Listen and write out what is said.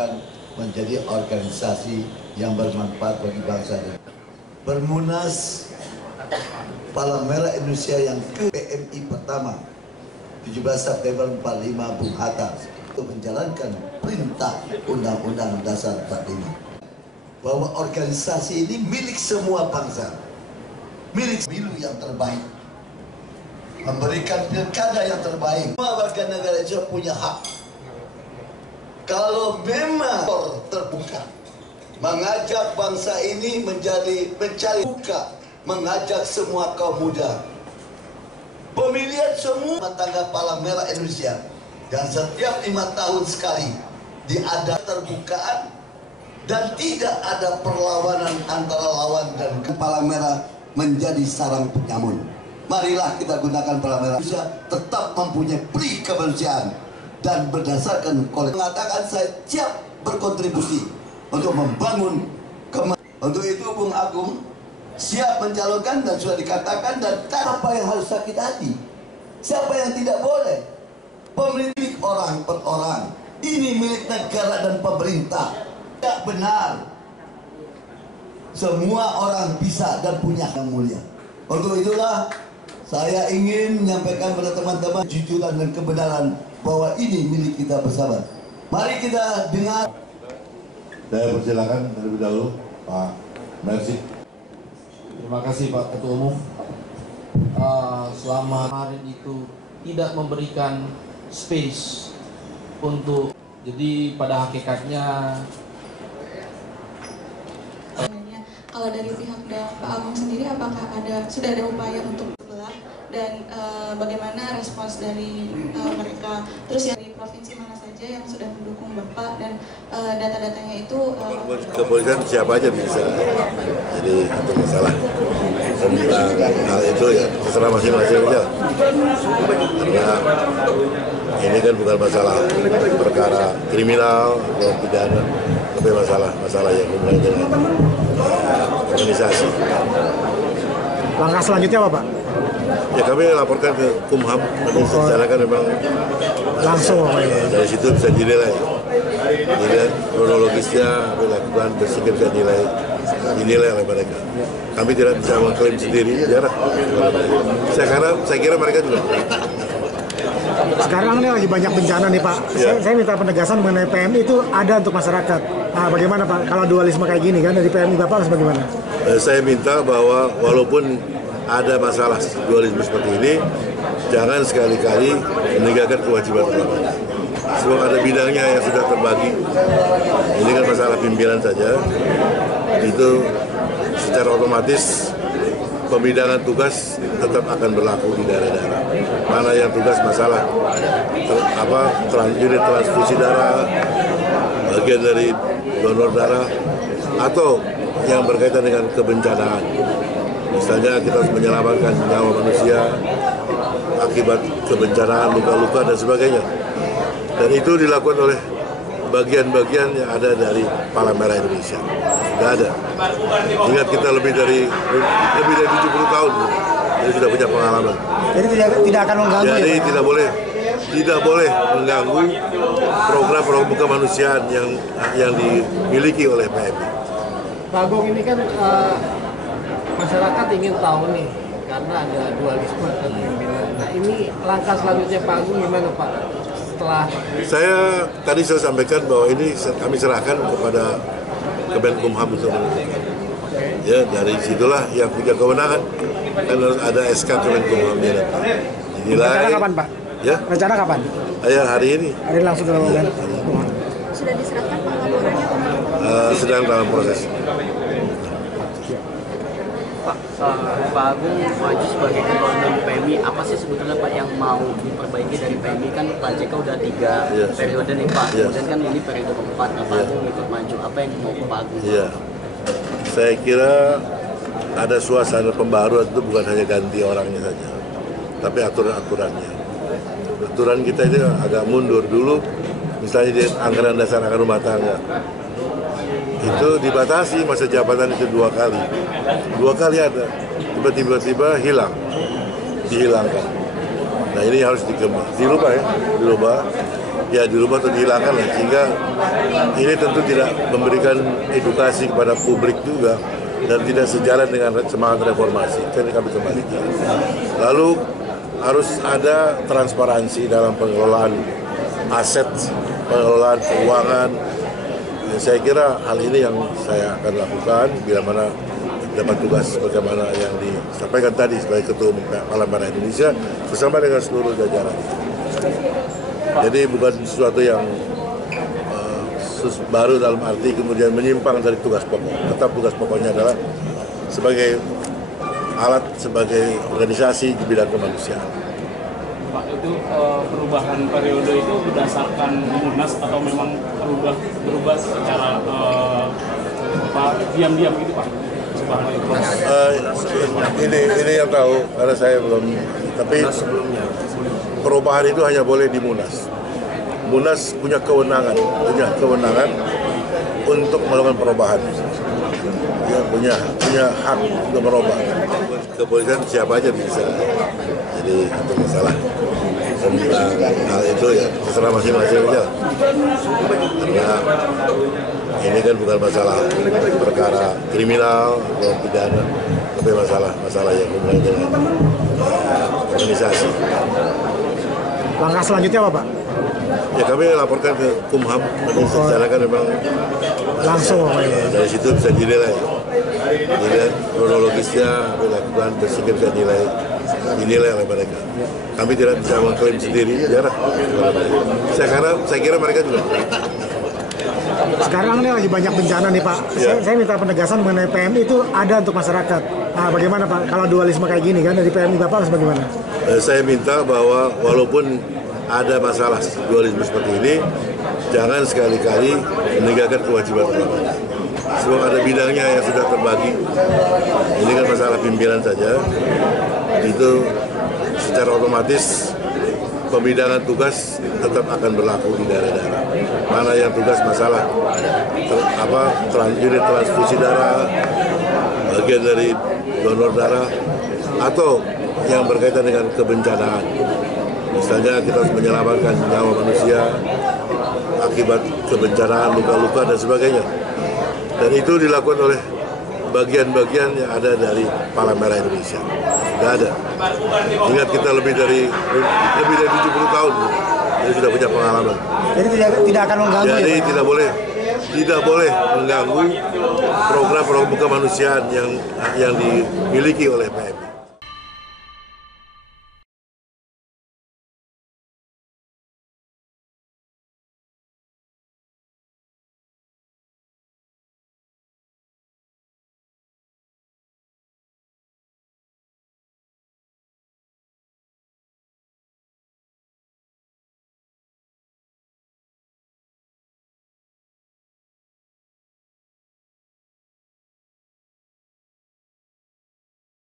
akan menjadi organisasi yang bermanfaat bagi bangsa. Bermunas Palang Merah Indonesia yang ke PMI pertama 17 September 45 Bung Hatta untuk menjalankan perintah Undang-Undang Dasar 45 bahwa organisasi ini milik semua bangsa, milik pemilu yang terbaik, memberikan pilkada yang terbaik. Semua warga negara Indonesia punya hak. Kalau memang terbuka, mengajak bangsa ini menjadi mencari buka, mengajak semua kaum muda, pemilihan semua tangga Palang Merah Indonesia, dan setiap 5 tahun sekali diada terbukaan dan tidak ada perlawanan antara lawan dan Palang Merah menjadi sarang penyamun. Marilah kita gunakan Palang Merah Indonesia tetap mempunyai pri kemanusiaan dan berdasarkan kolektif. Mengatakan saya siap berkontribusi untuk membangun untuk itu Bung Agung siap mencalonkan dan sudah dikatakan, dan apa yang harus sakit hati, siapa yang tidak boleh. Pemilik orang per orang, ini milik negara dan pemerintah. Tidak benar. Semua orang bisa dan punya yang mulia. Untuk itulah saya ingin menyampaikan pada teman-teman jujuran dan kebenaran bahwa ini milik kita bersama. Mari kita dengar. Saya persilakan terlebih dahulu Pak Mersi. Terima kasih Pak Ketua Umum. Selama kemarin itu tidak memberikan space untuk, jadi pada hakikatnya kalau dari pihak Pak Agung sendiri apakah sudah ada upaya untuk belah dan bagaimana respons dari mereka, terus yang di provinsi mana saja yang sudah mendukung Bapak dan data-datanya itu kepolisian siapa aja bisa, jadi itu masalah tentang hal itu ya terserah masing-masing aja, karena ini kan bukan masalah perkara kriminal atau pidana, tapi masalah yang hubungan dengan organisasi. Langkah selanjutnya apa Pak? Ya kami laporkan ke Kumham, nanti secara kan memang langsung apa ya? Dari situ bisa dinilai kronologisnya, dilakukan bersikap bisa dinilai oleh mereka. Kami tidak bisa mengklaim sendiri, jarang. Saya kira mereka juga. Sekarang ini lagi banyak bencana nih Pak. Ya. Saya minta penegasan mengenai PMI itu ada untuk masyarakat. Nah, bagaimana Pak kalau dualisme kayak gini kan dari PMI Bapak harus bagaimana? Saya minta bahwa walaupun ada masalah dualisme seperti ini, jangan sekali-kali meninggalkan kewajiban utama. Sebab ada bidangnya yang sudah terbagi. Ini kan masalah pimpinan saja. Itu secara otomatis pembidangan tugas tetap akan berlaku di daerah-daerah. Mana yang tugas masalah unit transfusi darah, bagian dari donor darah, atau yang berkaitan dengan kebencanaan. Misalnya kita harus menyelamatkan nyawa manusia akibat kebencanaan, luka-luka dan sebagainya. Dan itu dilakukan oleh bagian-bagian yang ada dari Palang Merah Indonesia. Tidak ada. Ingat kita lebih dari 70 tahun, jadi sudah punya pengalaman. Jadi tidak akan mengganggu. Jadi ya, tidak boleh mengganggu program-program kemanusiaan yang dimiliki oleh PMI. Pak Agung, ini kan masyarakat ingin tahu nih, karena ada dualisme dan pimpinan. Nah ini langkah selanjutnya Pak Agung gimana Pak? Tadi saya sampaikan bahwa ini kami serahkan kepada Kemenkumham untuk menentukan. Ya, dari situlah yang punya kewenangan, kan harus ada SK Kemenkumham ya. Rencana kapan Pak? Ya? Rencana kapan? Ya, hari ini. Hari langsung ke Kemenkumham. sudah diserahkan Pak laporannya? Sedang dalam proses. Pak Agung maju sebagai ketua umum PMI, apa sih sebetulnya Pak yang mau diperbaiki dari PMI? Kan Pak JK udah 3 periode nih Pak, kemudian kan ini periode keempat, Pak Agung ikut maju, apa yang mau Pak Agung? Iya, saya kira ada suasana pembaruan itu bukan hanya ganti orangnya saja, tapi aturan-aturannya. Aturan kita itu agak mundur dulu, misalnya di anggaran dasar anggaran rumah tangga. Itu dibatasi masa jabatan itu 2 kali. 2 kali ada, tiba-tiba dihilangkan. Nah ini harus dirubah. ya dirubah atau dihilangkan lah, sehingga ini tentu tidak memberikan edukasi kepada publik juga dan tidak sejalan dengan semangat reformasi. Jadi kami kembalikan. Lalu harus ada transparansi dalam pengelolaan aset, pengelolaan keuangan. Ya, saya kira hal ini yang saya akan lakukan bila mana dapat tugas bagaimana yang disampaikan tadi sebagai Ketua Umum Palang Merah Indonesia bersama dengan seluruh jajaran. Jadi bukan sesuatu yang baru dalam arti kemudian menyimpang dari tugas pokok. Tetap tugas pokoknya adalah sebagai alat, sebagai organisasi di bidang kemanusiaan. Pak, itu perubahan periode itu berdasarkan munas atau memang berubah secara diam-diam gitu Pak? Ini yang tahu karena saya belum. Tapi perubahan itu hanya boleh di munas. Munas punya kewenangan untuk melakukan perubahan. Dia punya hak untuk merubah. Kepolisian siapa aja bisa. Jadi itu masalah. Tentang hal itu ya terserah masing-masing aja. Karena ini kan bukan masalah perkara kriminal atau pidana, tapi masalah yang hubungan dengan organisasi. Langkah selanjutnya apa, Pak? Ya kami laporkan ke Kumham, nanti secara kan memang langsung dari situ bisa dinilai kronologisnya, dilakukan bersikap bisa dinilai oleh mereka. Kami tidak bisa mengklaim sendiri, jarang. Saya kira mereka juga. Sekarang ini lagi banyak bencana nih Pak. Saya minta penegasan mengenai PMI itu ada untuk masyarakat. Nah, bagaimana Pak kalau dualisme kayak gini kan dari PMI Bapak harus bagaimana? Saya minta bahwa walaupun ada masalah dualisme seperti ini, jangan sekali-kali meninggalkan kewajiban utama. Sebab ada bidangnya yang sudah terbagi. Ini kan masalah pimpinan saja. Itu secara otomatis pembidangan tugas tetap akan berlaku di daerah-daerah. Mana yang tugas masalah unit transfusi darah, bagian dari donor darah, atau yang berkaitan dengan kebencanaan. Misalnya kita harus menyelamatkan nyawa manusia akibat kebencanaan, luka-luka dan sebagainya. Dan itu dilakukan oleh bagian-bagian yang ada dari Palang Merah Indonesia. Tidak ada. Ingat kita lebih dari 70 tahun, jadi sudah punya pengalaman. Jadi tidak akan mengganggu. Jadi ya, tidak boleh mengganggu program-program kemanusiaan yang dimiliki oleh PMI.